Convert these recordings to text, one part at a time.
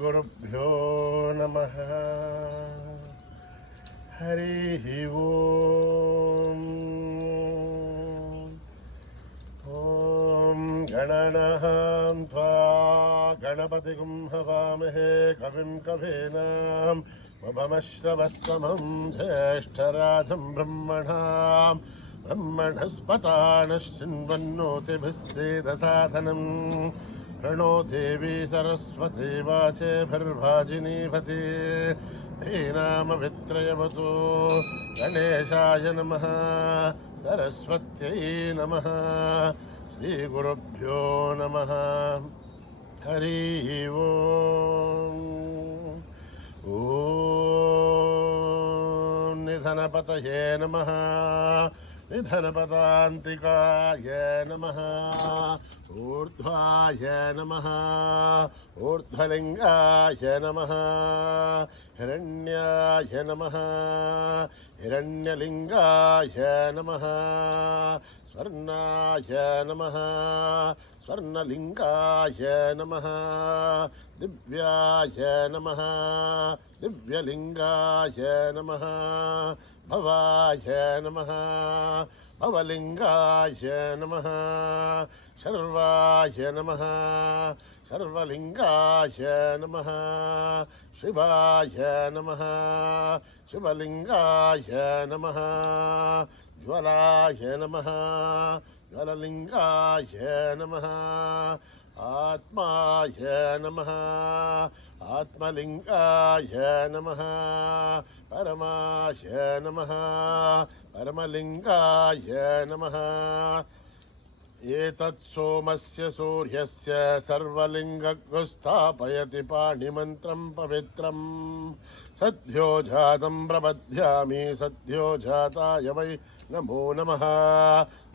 श्रीगुरुभ्यो नमः। हरिः ओम्। ॐ गणनां त्वा गणपतिं हवामहे कविं कवीनाम् उपमश्रवस्तमं ज्येष्ठराजं ब्रह्मणस्पतानश्चिन्वन्नोतिभिस्सेदसाधनम् प्रणो देवी सरस्वती वाचेभिर्भाजिनीपति धीनामभित्रयवतु गणेशाय नमः सरस्वत्यै नमः। श्रीगुरुभ्यो नमः। हरिः ओम्। ॐ निधनपतये नमः। निधनपदान्तिकाय नमः। ऊर्ध्वाय नमः। ऊर्ध्वलिङ्गाय नमः। हिरण्याय नमः। हिरण्यलिङ्गाय नमः। स्वर्णाय नमः। स्वर्णलिङ्गाय नमः। दिव्याय नमः। दिव्यलिङ्गाय नमः। भवाय नमः। भवलिङ्गाय नमः। शर्वाय नमः। शर्वलिङ्गाय नमः। शिवाय नमः। शिवलिङ्गाय नमः। ज्वलाय नमः। ज्वललिङ्गाय नमः। आत्माय नमः। आत्मलिङ्गाय नमः। परमाय नमः। परमलिङ्गाय नमः। एतत् सोमस्य सूर्यस्य सर्वलिङ्गस्थापयति पाणिमन्त्रं पवित्रम् सद्यो जातं प्रबध्यामि सद्यो जाताय वै नमो नमः।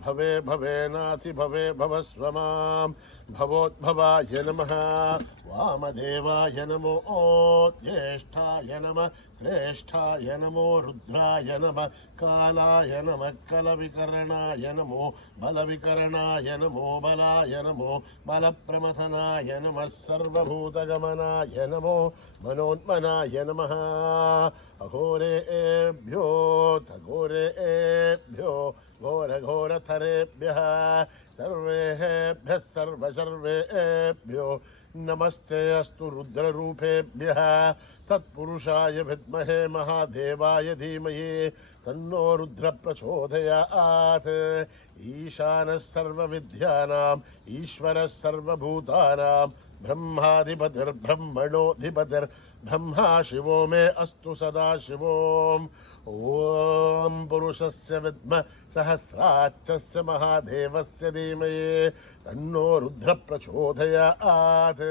भवे भवेनाति भवे भवस्व मां भवोद्भवाय नमः। वामदेवाय नमो ज्येष्ठाय नमः। श्रेष्ठाय नमो रुद्राय नमः। कालाय नमः। कलविकरणाय नमो बलविकरणाय नमो बलाय नमो बलप्रमथनाय नमः। सर्वभूतगमनाय नमो मनोन्मनाय नमः। अघोरेभ्यो घोरेभ्यो घोरघोरथरेभ्यः सर्वेभ्यः सर्वसर्वेभ्यो नमस्ते अस्तु रुद्ररूपेभ्यः। तत्पुरुषाय विद्महे महादेवाय धीमहि तन्नो रुद्र प्रचोदयात्। ईशानः सर्वविद्यानाम् ईश्वरः सर्वभूतानां ब्रह्माधिपतिर्ब्रह्मणोऽधिपतिर्ब्रह्मा शिवो मे अस्तु सदा शिवोम्। ॐ पुरुषस्य विद्मः सहस्राक्षस्य महादेवस्य धीमहि तन्नो रुद्र प्रचोदयात्।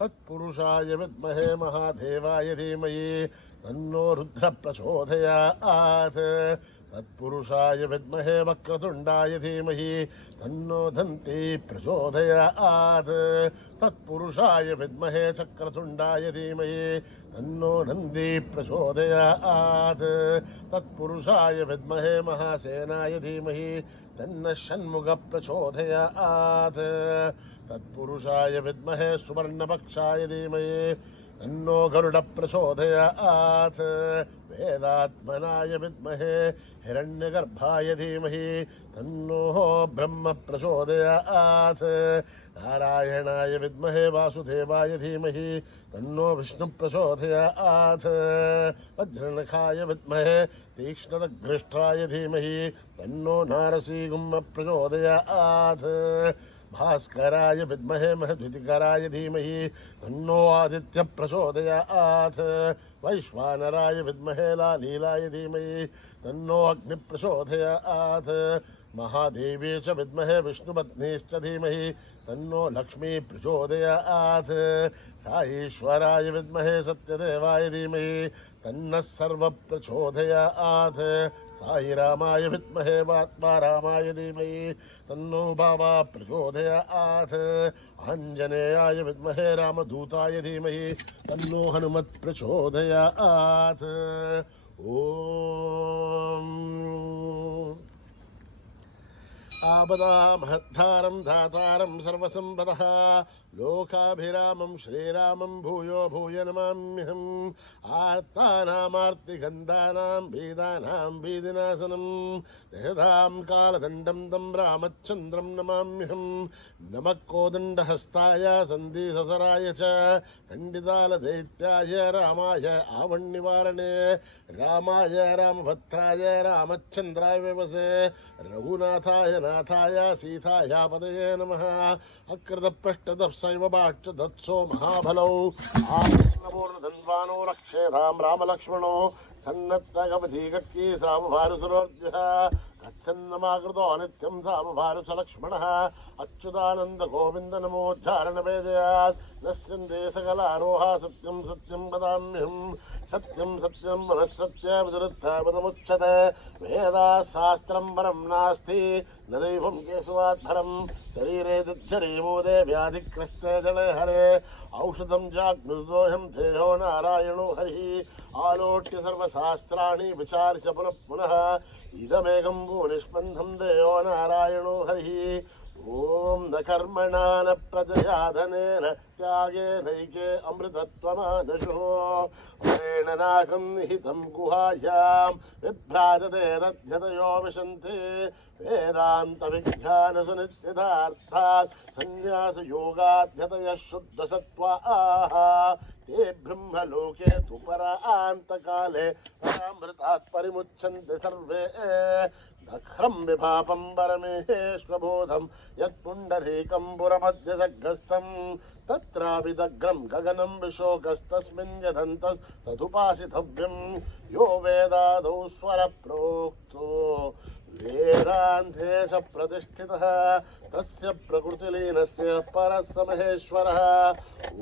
तत्पुरुषाय विद्महे महादेवाय धीमहि तन्नो रुद्र प्रचोदयात्। तत्पुरुषाय विद्महे वक्रतुण्डाय धीमहि तन्नो दन्ती प्रचोदयात्। तत्पुरुषाय विद्महे चक्रतुण्डाय धीमहि तन्नो नन्दी प्रचोदयात्। तत्पुरुषाय विद्महे महासेनाय धीमहि तन्नः षण्मुख प्रचोदयात्। तत्पुरुषाय विद्महे सुवर्णपक्षाय धीमहि तन्नो गरुड प्रचोदयात्। वेदात्मनाय विद्महे हिरण्यगर्भाय धीमहि तन्नो ब्रह्म प्रचोदयात्। नारायणाय विद्महे वासुदेवाय धीमहि तन्नो विष्णु प्रचोदयात्। वज्रनखाय विद्महे तीक्ष्णदग्रष्ट्राय धीमहि तन्नो नारसिंह प्रचोदयात्। भास्कराय विद्महे महद्युतिकराय धीमहि तन्नो आदित्य प्रचोदयात्। वैश्वानराय विद्महे लालीलाय धीमहि तन्नो अग्नि प्रचोदयात्। महादेवी च विद्महे विष्णुपत्नीश्च धीमहि तन्नो लक्ष्मी प्रचोदयात्। साईश्वराय विद्महे सत्यदेवाय धीमहि तन्नः सर्व प्रचोदयात्। साईरामाय विद्महे वात्मारामाय धीमहि तन्नो बाबा प्रचोदयात्। आञ्जनेयाय विद्महे रामदूताय धीमहि तन्नो हनुमत् प्रचोदयात्। ॐ आपदामहत्तारं धातारं सर्वसम्पदः लोकाभिरामं श्रीरामं भूयो भूय नमाम्यहम् आर्तानामार्तिगन्धानां भीदानां भीदिनाशनं दहतां कालदण्डं तं रामचन्द्रं नमाम्यहम् नमः कोदण्डहस्ताय सन्धिससराय च खण्डितालदैत्याय रामाय आवन्निवारणे रामाय रामभद्राय रामचन्द्राय विवसे रघुनाथाय नाथाय सीताय पदये नमः अकृतपृष्ठदप्सैव बाष्टदत्सो महाबलौ आनमूर्धन्वानो रक्षेधां रामलक्ष्मणो सन्नत्तगवधीगट्की सामभारुसुरोऽद्यः गच्छन्नमाकृतो नित्यं सामभारुसलक्ष्मणः अच्युतानन्द गोविन्द नमोद्धारणवेदयात् नश्यन्ते सकलारोहा सत्यं सत्यं वदाम्यहम् सत्यं सत्यं मनःसत्यमुच्यते वेदाशास्त्रं परं नास्ति न दैवं केशवाद्धरं शरीरे दुच्छरीमोदे व्याधिग्रस्ते जले हरे औषधं चाग्नुदोहं देहो नारायणो हरिः आलोट्य सर्वशास्त्राणि विचार्य पुनः पुनः इदमेकं भूनिष्पन्धं देहो नारायणो हरिः ओम न कर्मणा न प्रजया धनेन त्यागेनैके अमृतत्वमानशो वरेण नागं निहितं गुहायां विभ्राजते दध्यतयो विशन्ति वेदान्तविज्ञानसुनिश्चितार्थात् सन्न्यासयोगाध्यतयः शुद्धसत्त्वाः ते ब्रह्मलोके तु परान्तकाले परामृतात् परिमुच्यन्ते सर्वे दख्रं विभापं परमेश्वरबोधं यत्पुण्डरीकं पुरमध्यसग्गस्थं तत्राविदग्रं गगनं विशोकस्तस्मिन् यदन्तस्तदुपासितव्यं यो वेदादौ स्वरप्रोक्तो वेदान्ते स प्रतिष्ठितः तस्य प्रकृतिलीनस्य परः स महेश्वरः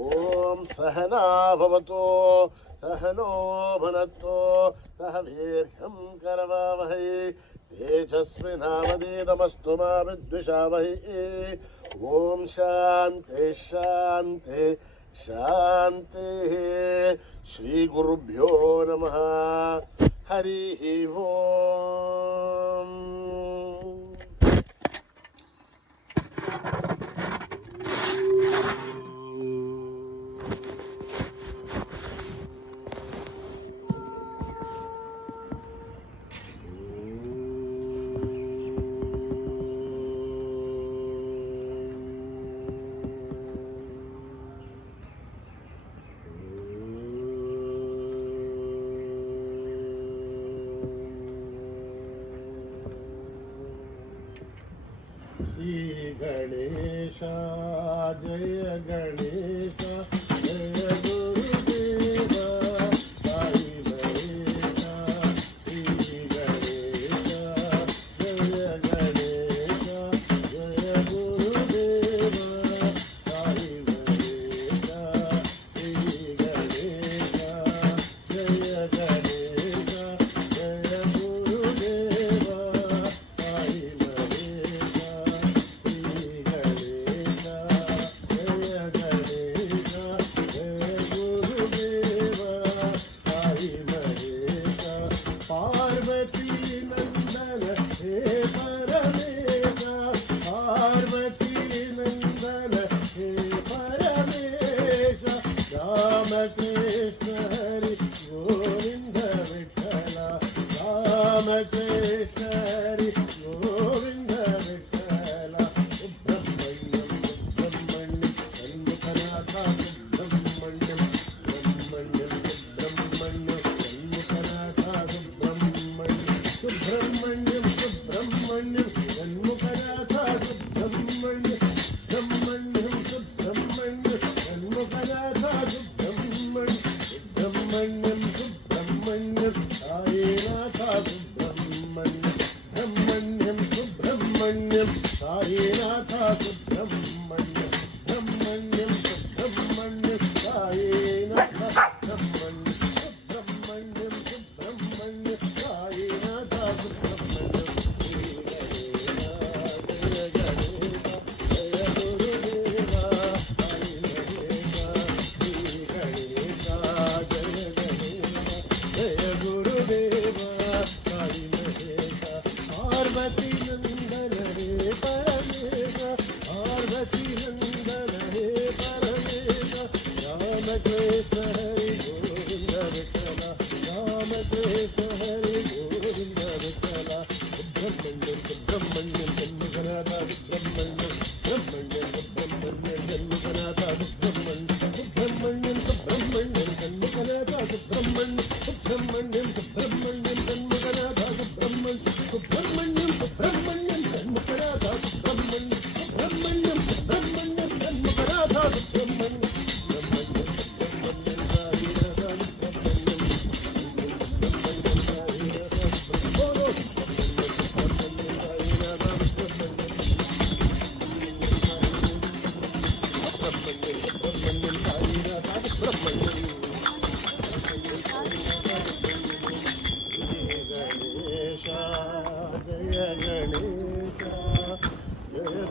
ॐ सहना भवतु सहनो भुनक्तु सह वीर्यं करवावहै तेजस्विनावधीतमस्तु मा विद्विषावहै ॐ शान्ति शान्ति शान्तिः श्रीगुरुभ्यो नमः हरिः ओम् गणेश जय गणेश जय गुरुदेव साई गणेश श्री गणेश जय गणेश जय गुरुदेव साई गणेश श्री गणेश जय गणेश जय गुरुदेव Sai Krishna Hari Govinda Vithala Rama Krishna Hari Govinda Vithala Subramanyam Subramanyam Sannukhanatha Subramanyam Subramanyam Subramanyam Sannukhanatha Subramanyam Subramanyam Subramanyam Sannukhanatha Subramanyam Subramanyam Subramanyam Sannukhanatha Subramanyam Subramanyam Sainatha Subramanyam Brahmanyam Subramanyam Sainatha Subramanyam Brahmanyam Subramanyam Sainatha Subramanyam Subramanyam Sainatha Subramanyam Parvati Nandana Re Paramesha Parvati Nandana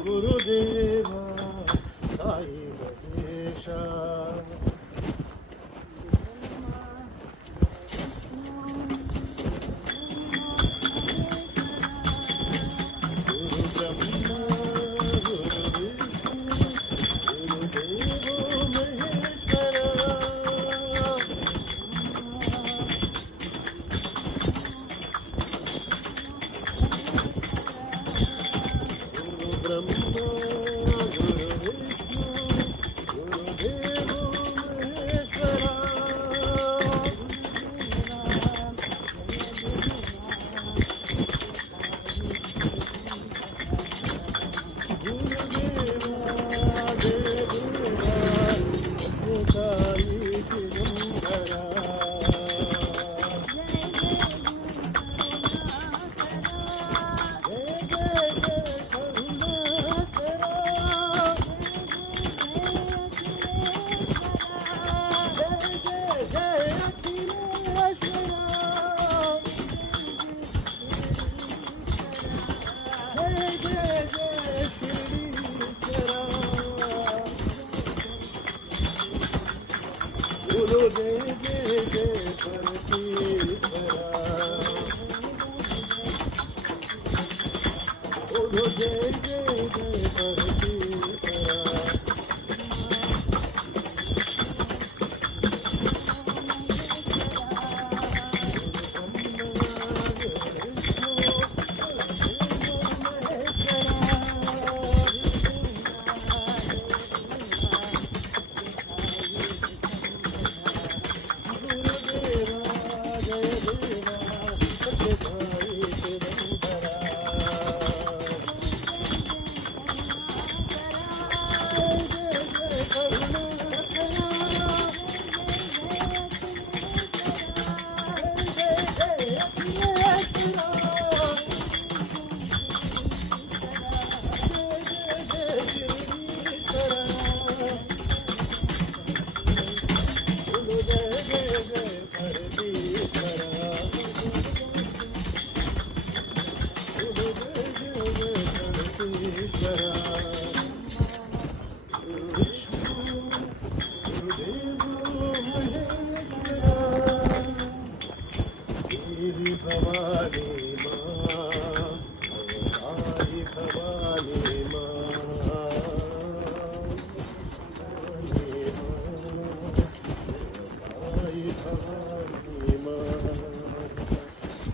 गुरुदेवा साई गणेशा गुरु ब्रह्मा गुरु विष्णु गुरुदेवो महेश्वरा गुरु ब्रह्मा गुरु जय जय जय परमेश्वरा गुरु जय जय जय परमेश्वरा भवानी माँ साई भवानी माँ साई भवानी माँ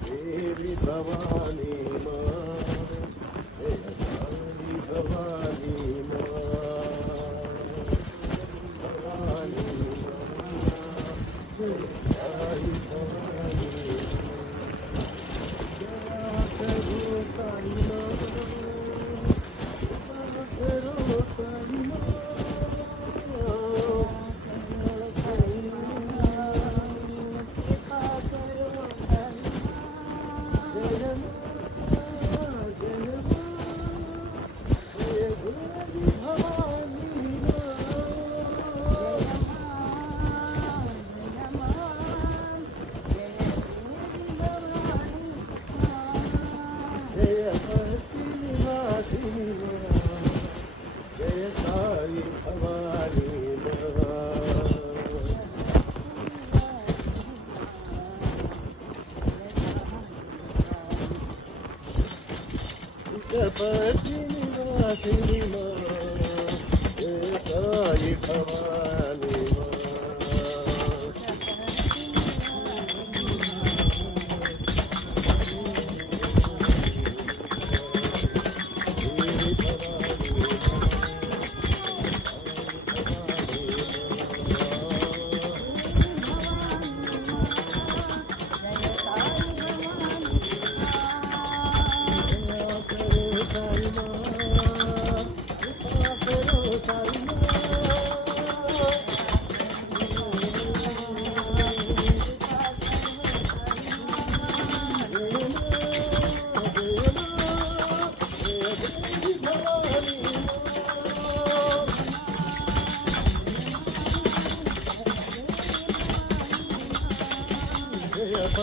देवी भवानी माँ साई भवानी माँ भवानी माँ साई भवानी जय साई भवानी कपति निवासिनी माँ जय साई भवानी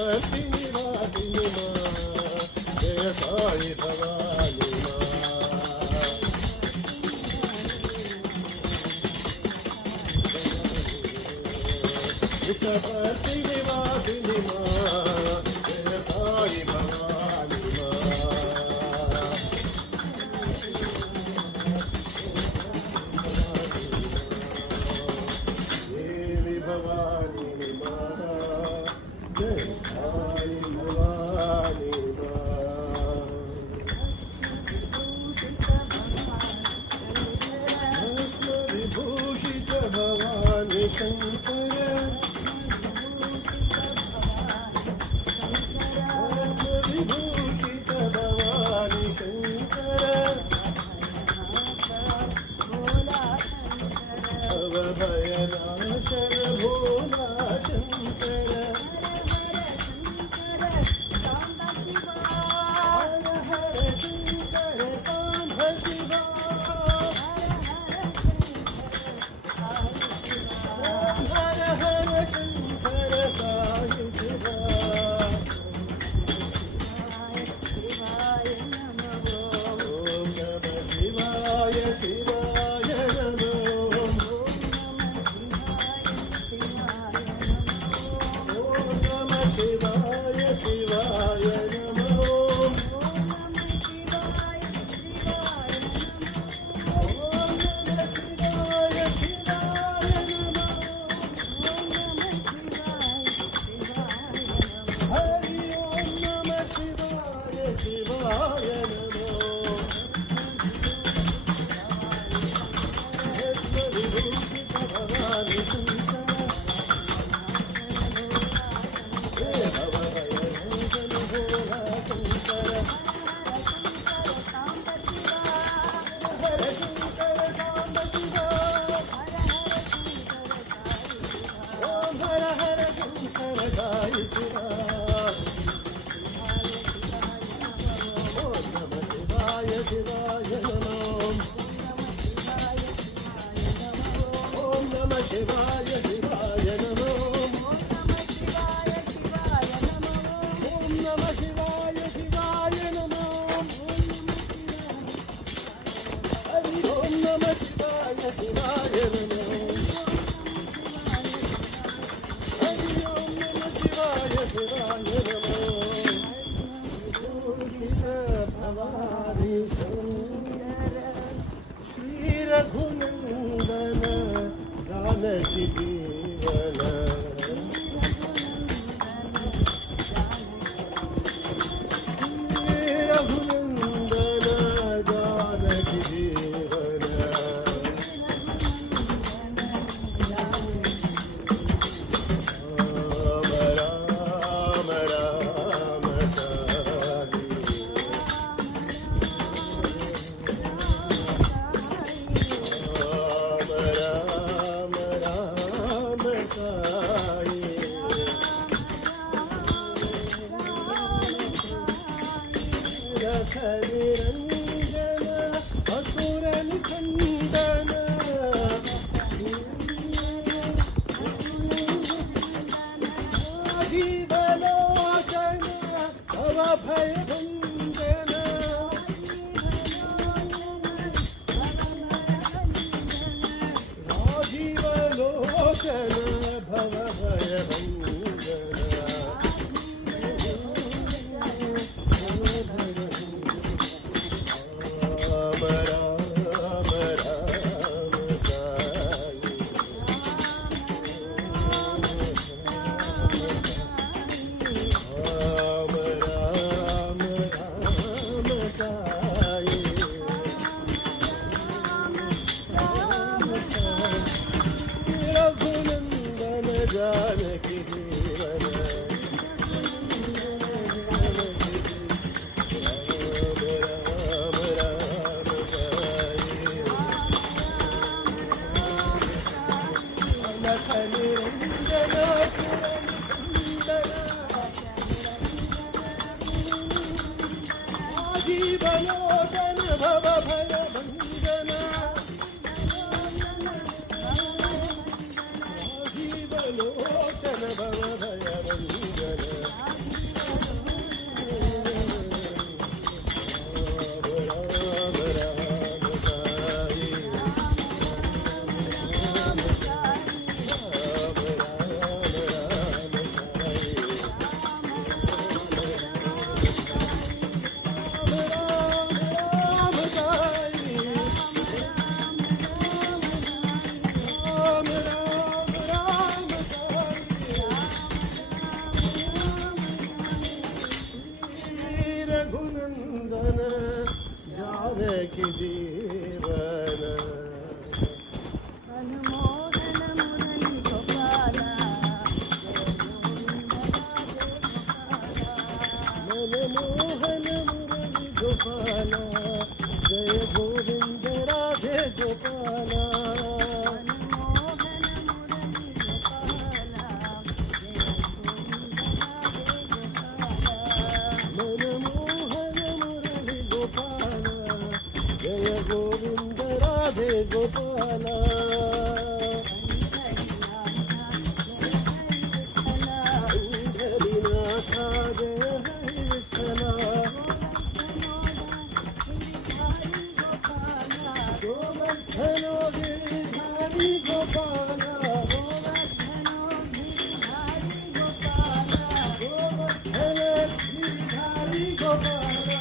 भक्ति निवासिनी माँ जय साई भवानी माँ भक्ति निवासिनी माँ जय साई भवानी माँ देवी भवानी माँ जय साई भवानी माँ विभूषित भवानी शंकर विभूषित भवानी शंकर भयनाशन भोला शंकर हर हर शंकर सांब शिवा हर हर शंकर साई शिवा ओम नमः शिवाय शिवाय नमः ओम नमः शिवाय शिवाय नमः ओम नमः शिवाय शिवाय नमः हरि ओम नमः शिवाय शिवाय नमः विभूषित भवानी शंकर हे भवभयनाशन भोला शंकर हर शंकर सांब शिवा ओम हर हर शंकर साई शिवा ओम नमः शिवाय शिवाय नमः ओम नमः शिवाय शिवाय नमः ओम नमः शिवाय शिवाय नमः हरि ओम नमः शिवाय शिवाय नमः हरि ओम नमः शिवाय शिवाय नमः भवानी शंकर श्री रघुनंदन जानकी जीवन श्री रघुनंदन जानकी जीवन राम राम राम साई राम राम राम साई रख निरंजन असुर निखंदन जीवलोचन भव भय भंजन जीवलोचन भव भय भंजन राम राम राम साई राम राम राम साई रघुनंदन जानकी जीवन मनमोहन मुरली गोपाला मनमोहन मुरली गोपाला जय गोविंद राधे गोपाला मनमोहन मुरली गोपाला मनमोहन मुरली गोपाला जय गोविंद राधे गोपाला पंढरीनाथा जय हरी विठ्ठला गोवर्धनो गिरिधारी गोपाला गोवर्धन गिरिधारी गोपाला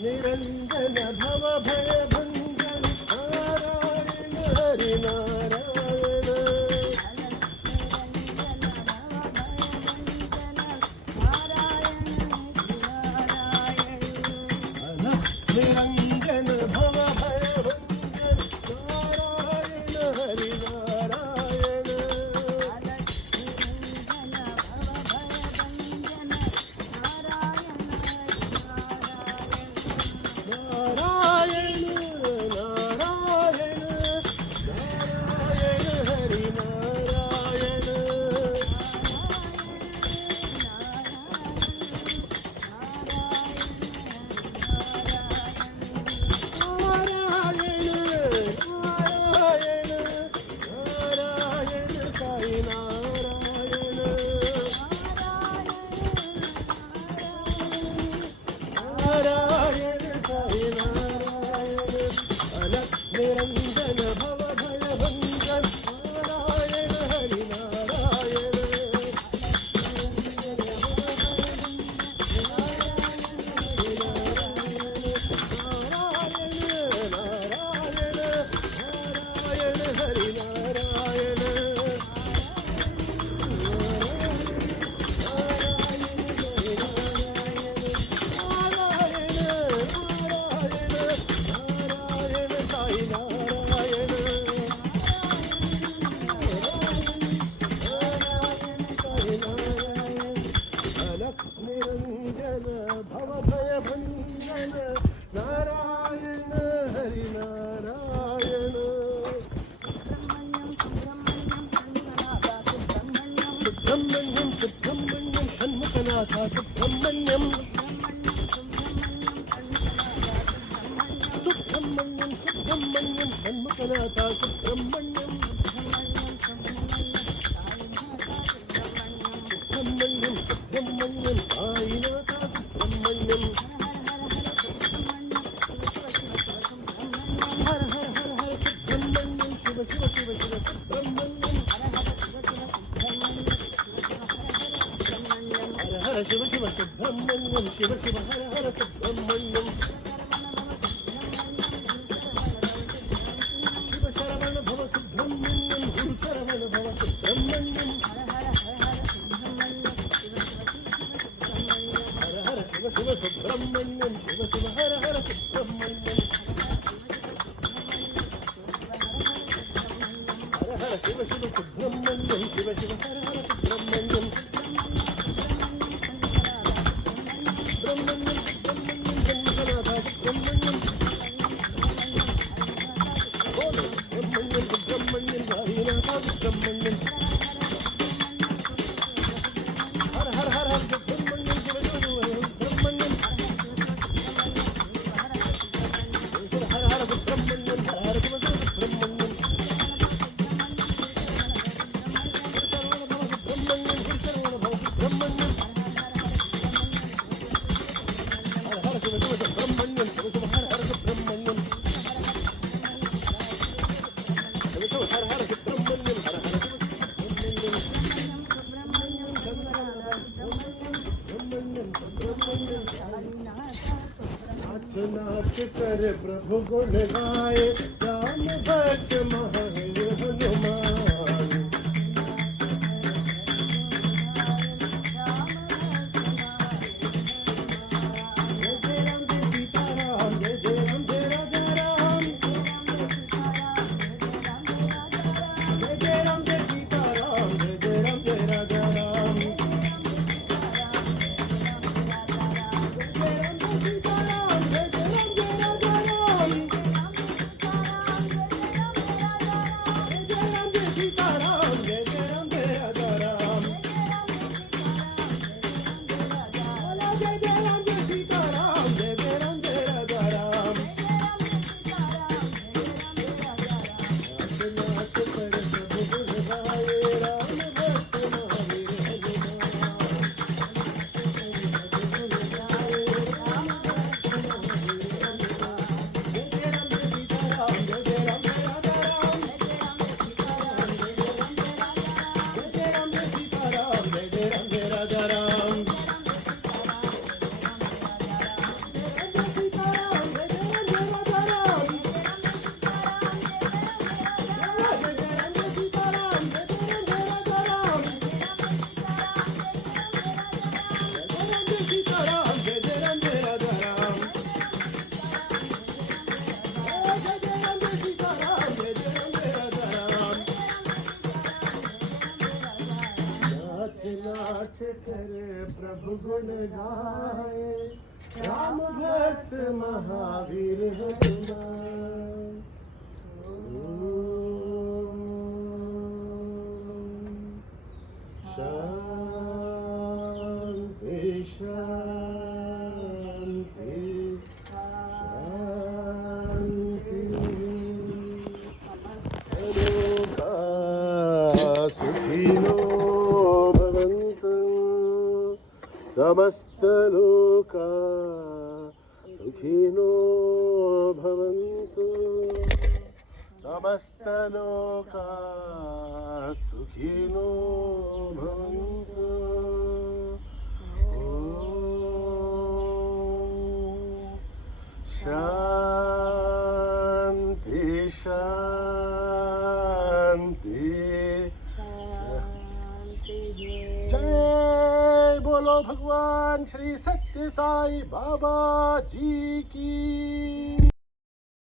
निरंजन भव भय भंजन नारायण हरि नारायण निरंजन भव भय भंजन नारायण हरि नारायण नारायण नारायण नारायण हरि नारायण नारायण नारायण नारायण साई नारायण नारायण साई नारायण अलख निरंजन भव भय भंजन नारायण हरि नारायण नारायण नारायण नारायण हरि नारायण नारायण साई नारायण अलख निरंजन भव भय भंजन नारायण हरि नारायण सुब्रह्मण्यम सुब्रह्मण्यम षण्मुखनाथ सुब्रह्मण्यम सुब्रह्मण्यम सुब्रह्मण्यम षण्मुखनाथ सुब्रह्मण्यम सुब्रह्मण्यम सुब्रह्मण्यम साईनाथ सुब्रह्मण्यम हर हर हर हर सुब्रह्मण्यम शिव शिव शिव शिव सुब्रह्मण्यम हर हर शिव शिव सुब्रह्मण्यम शिव शिव हर हर सुब्रह्मण्यम शिव शरवण भव सुब्रह्मण्यम गुरु शरवण भव सुब्रह्मण्यम हर हर शिव शिव सुब्रह्मण्यम शिव शिव हर हर सुब्रह्मण्यम हर हर शिव शिव सुब्रह्मण्यम शिव शिव हर हर सुब्रह्मण्यम ब्रह्मण्यम ब्रह्मण्यम जन्मनाथ सुब्रह्मण्यम ब्रह्मण्यम सुब्रह्मण्यम हरिनाथ सुब्रह्मण्यम हर हर हर हर सुब्रह्मण्यम शिव शिव सुब्रह्मण्यम हर हर सुब्रह्मण्यम हर हर कर प्रभु गुण गाए राम भक्त महावीर हनुमान नाथ करे प्रभु गुण गाए राम भक्त महावीर हनुमान शांति शांति शांति सुखिनो समस्त लोका सुखिनो भवन्तु समस्त लोका सुखिनो भवन्तु शांति शांति जय बोलो भगवान श्री सत्य साई बाबा जी की।